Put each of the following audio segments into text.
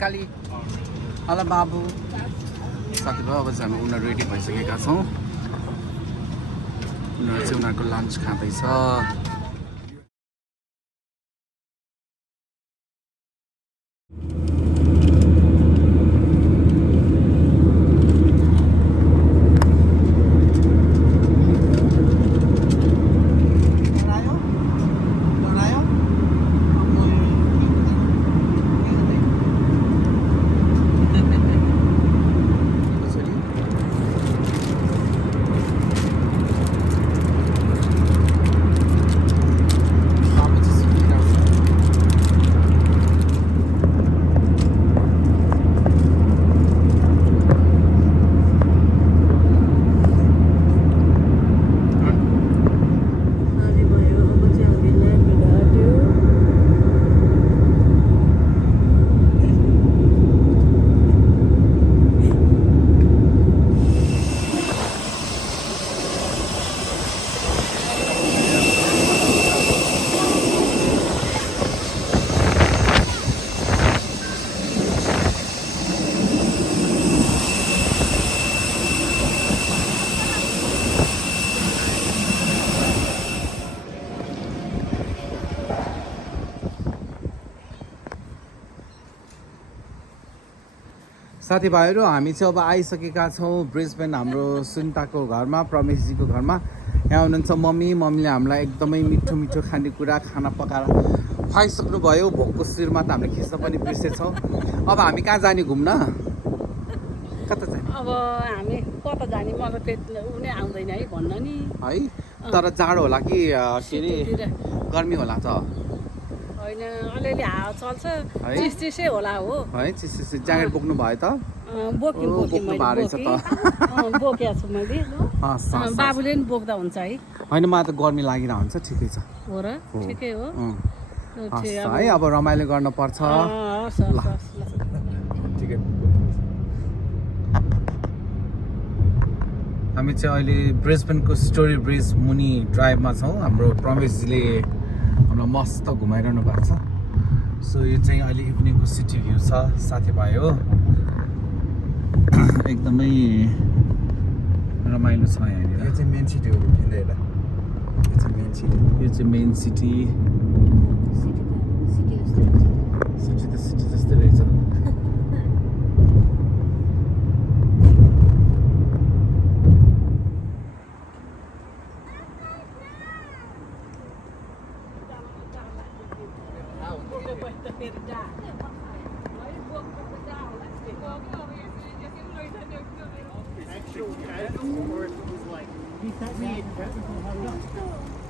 काली hello बाबु साथीभाइ अब चाहिँ हामी उनीहरू रेडी भइसकेका छौँ उनीहरू चाहिँ उनीहरूको लन्च खाँदैछ साथीभाइहरू हामी चाहिँ अब आइसकेका छौँ ब्रिस्बेन हाम्रो सुन्ताको घरमा प्रमेशजीको घरमा यहाँ हुनुहुन्छ मम्मीले हामीलाई एकदमै मिठो मिठो खानेकुरा खाना पकाएर खुवाइसक्नु भयो भोकको शिरमा त हामीले खिच्न पनि बिर्सेछौँ अब हामी कहाँ जाने घुम्न कता जाने अब हामी कता जाने मलाई त्यति उनी आउँदैन है भन्न नि है तर जाडो होला कि के अरे गर्मी होला त होइन अलिअलि हावा चल्छ चिसै होला हो है चिसो ज्याकेट बोक्नु भयो त बोकेको छु मैले बाबुले पनि बोक्दा हुन्छ है होइन मलाई त गर्मी लागिरह हुन्छ ठिकै छ हो र ठिकै हो है अब रमाइलो गर्नुपर्छ हामी चाहिँ अहिले ब्रिस्बेनको स्टोरी ब्रिज मुनि ड्राइभमा छौँ हाम्रो प्रमेशजीले हामीलाई मस्त घुमाइरहनु भएको छ सो यो चाहिँ अहिले इभिनिङको सिटी भ्यू छ साथीभाइ हो एकदमै रमाइलो छ यहाँनिर यो चाहिँ मेन सिटी हो किन्दैन यो चाहिँ मेन सिटी सिटी जस्तै रहेछ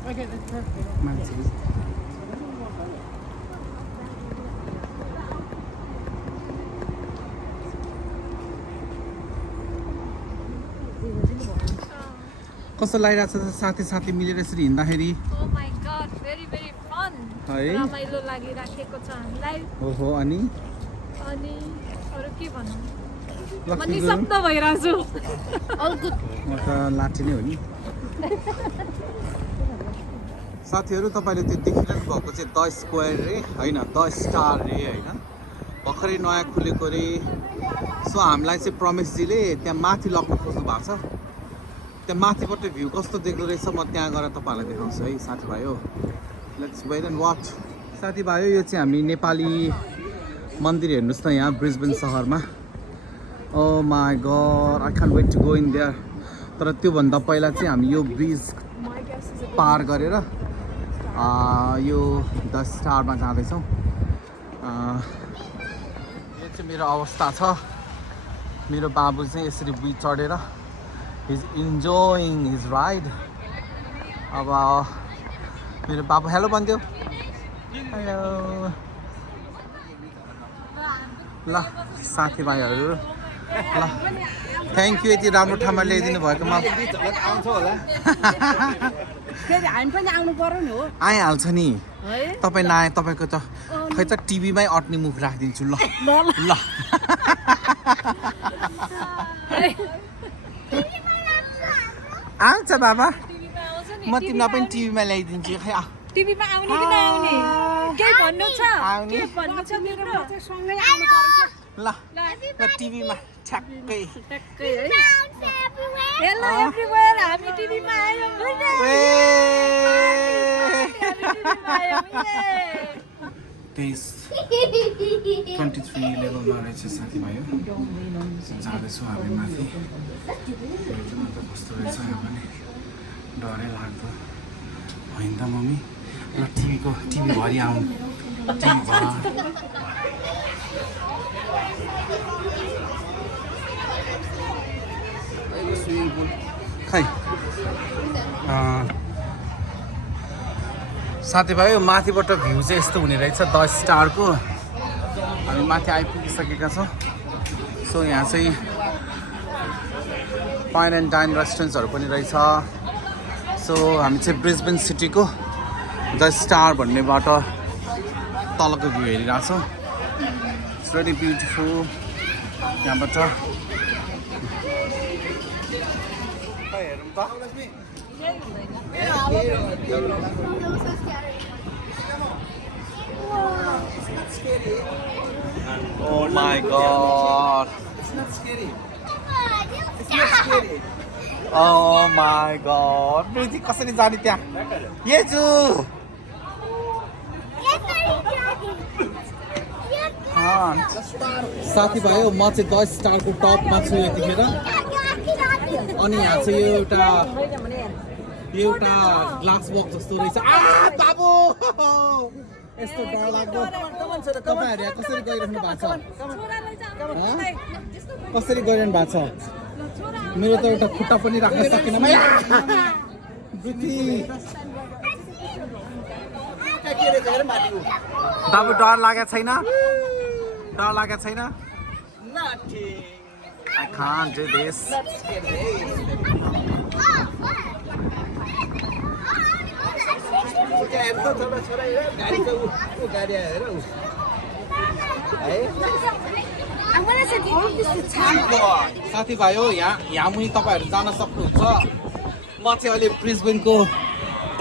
Okay, that's perfect. कस्तो लागिरहेको छ साथी मिलेर यसरी हिँड्दाखेरि Oh my god, very very fun. है रमाइलो लागिराखेको छ हामीलाई ओहो अनि अनि अरु के भन्नु म लक्ष्मी निशब्द भइरहेछु अल गुड म त लाठी नै हो नि साथीहरू तपाईँले त्यो देखिरहनु भएको चाहिँ द स्क्वायर रे होइन द स्टार रे होइन भर्खरै नयाँ खुलेको रे सो हामीलाई चाहिँ प्रमेशजीले त्यहाँ माथि लग्न खोज्नु भएको छ त्यहाँ माथिबाट भ्यू कस्तो देख्दो रहेछ म त्यहाँ गएर तपाईँहरूलाई देखाउँछु है साथीभाइ हो लेट्स वेट एन्ड वाच साथीभाइ यो चाहिँ हामी नेपाली मन्दिर हेर्नुहोस् न यहाँ ब्रिस्बेन सहरमा oh my god I can't wait to go in there तर त्योभन्दा पहिला चाहिँ हामी यो ब्रिज पार गरेर यो द स्टारमा जाँदैछौँ यो चाहिँ मेरो अवस्था छ मेरो बाबु चाहिँ यसरी बुई चढेर हिज इन्जोइङ हिज राइड अब मेरो बाबु हेलो भनिदियो हेलो ल साथीभाइहरू ल थ्याङ्क यू यति राम्रो ठाउँमा ल्याइदिनु भएकोमा आउँछ होला फेरि हामी पनि आउनु पर्यो नि हो आइहाल्छ नि है तपाईँ नआए तपाईँको त खै त टिभीमै अट्ने मुख राखिदिन्छु ल ल आउँछ बाबा म तिमीलाई पनि टिभीमा ल्याइदिन्छु खै आ टिभीमा आउने कि नआउने केही भन्नु छ आउने। के भन्नु छ तिम्रो सँगै आउनु पर्छ ल ल टिभीमा ठ्याक्कै टक्कै है हेलो एभ्रीवेयर हामी टिभीमा आयौँ ए टिभीमा आयौँ 23 लेभलमा रहेछ साथीभाइ जाँदैछु हामी माथि कस्तो रहेछ यहाँ पनि डरै लाग्दो होइन त मम्मी ल टिभी भरि आउनु टिभी स्विमिङ पुल खै साथीभाइ माथिबाट भ्यू चाहिँ यस्तो हुने रहेछ द स्टारको हामी माथि आइपुगिसकेका छौँ सो यहाँ चाहिँ फाइन एन्ड डाइन रेस्टुरेन्ट्सहरू पनि रहेछ सो हामी चाहिँ ब्रिस्बेन सिटीको द स्टार भन्नेबाट तलको भ्यू हेरिरहेको छौँ इट्स भेरी ब्युटिफुल त्यहाँबाट हेरौँ त Oh my god. It's not scary. Oh my god. प्रीति कसरी जाने त्यहाँ येजु साथीभाइ म चाहिँ द स्टारको टपमा छु यतिखेर अनि यहाँ चाहिँ एउटा ग्लास बक्स जस्तो रहेछ आ बाबु यस्तो डर लाग्दो तपाईहरु यहाँ कसरी गइरहनु भएको छ कसरी गइरहनु भएको छ मेरो त एउटा खुट्टा पनि राख्न सकिन बाबु डर लागेको छैन I can't do this. साथीभाइ हो यहाँ मुनि तपाईँहरू जान सक्नुहुन्छ म चाहिँ अहिले ब्रिस्बेनको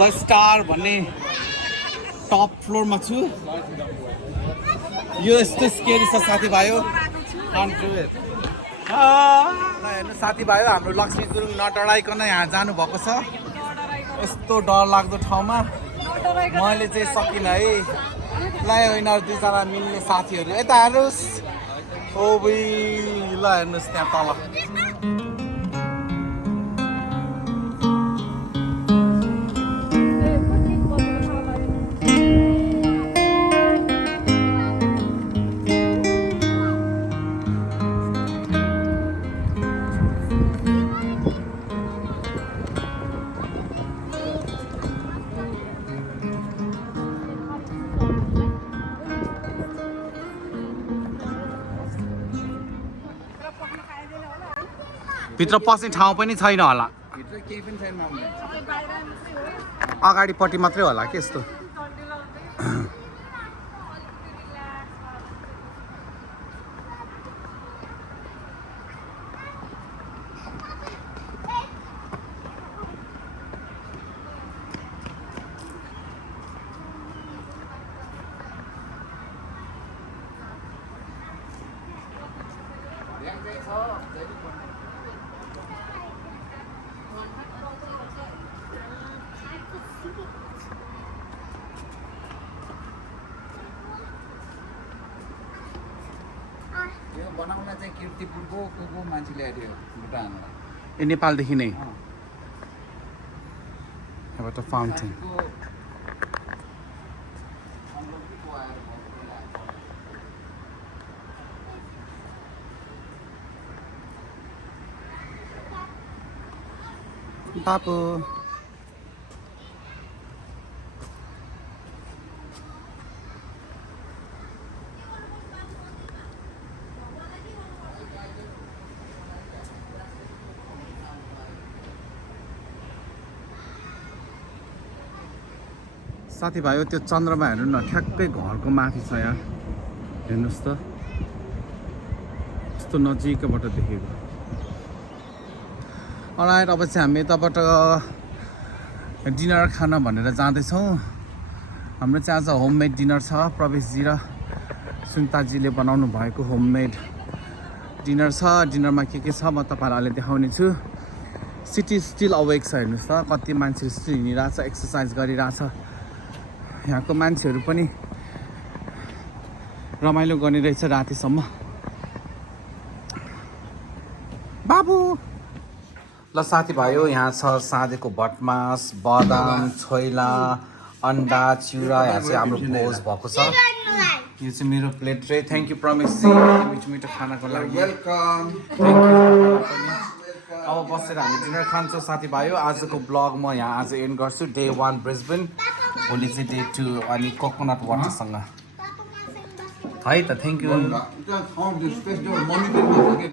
द स्टार भन्ने टप फ्लोरमा छु यो यस्तो स्केरी छ साथीभाइ हो हेर्नु साथीभाइ हाम्रो लक्ष्मी गुरुङ नडराइकन यहाँ जानुभएको छ यस्तो डर लाग्दो ठाउँमा मैले चाहिँ सकिनँ है ल यिनीहरू दुईजना मिल्ने साथीहरू यता हेर्नुहोस् ओ ल हेर्नुहोस् त्यहाँ तल भित्र पस्ने ठाउँ पनि छैन होला भित्र केही पनि छैन मामु अगाडिपट्टि मात्रै होला के यस्तो यो बनाउन चाहिँ किर्तिपुरको को मान्छे ल्याइदियो भुटानमा ए नेपालदेखि नै यहाँबाट फाउन्टेन बाबु साथीभाइ त्यो चन्द्रमा हेर्नु न ठ्याक्कै घरको माथि छ यहाँ हेर्नुहोस् त यस्तो नजिकबाट देखेको अलराइट अब चाहिँ हामी यताबाट डिनर खान भनेर जाँदैछौँ। हाम्रो चाहिँ आज होममेड डिनर छ। प्रवेशजी र सुन्ताजीले बनाउनु भएको होममेड डिनर छ। डिनरमा के छ म तपाईँहरूलाई अहिले देखाउने छु। सिटी स्टिल अवेक छ, हेर्नुहोस् त कति मान्छेहरू स्टिल हिँडिरहेछ, एक्सर्साइज गरिरहेछ। यहाँको मान्छेहरू पनि रमाइलो गर्ने रहेछ रातिसम्म। बाबु ल साथीभाइयो, यहाँ छ साँधेको भटमास, बदाम, छोइला, अन्डा, चिउरा। यहाँ चाहिँ हाम्रो भोज भएको छ। यो चाहिँ मेरो प्लेट रे। थ्याङ्क यू प्रमेशजी मिठो मिठो खानाको लागि। वेलकम। थ्याङ्क यू पनि। अब बसेर हामी डिनर खान्छौँ साथीभाइयो। आजको ब्लग म यहाँ आज एन्ड गर्छु। डे 1 ब्रिस्बेन, भोलि चाहिँ डे 2 अनि कोकोनट वाटरसँग है त। Thank you.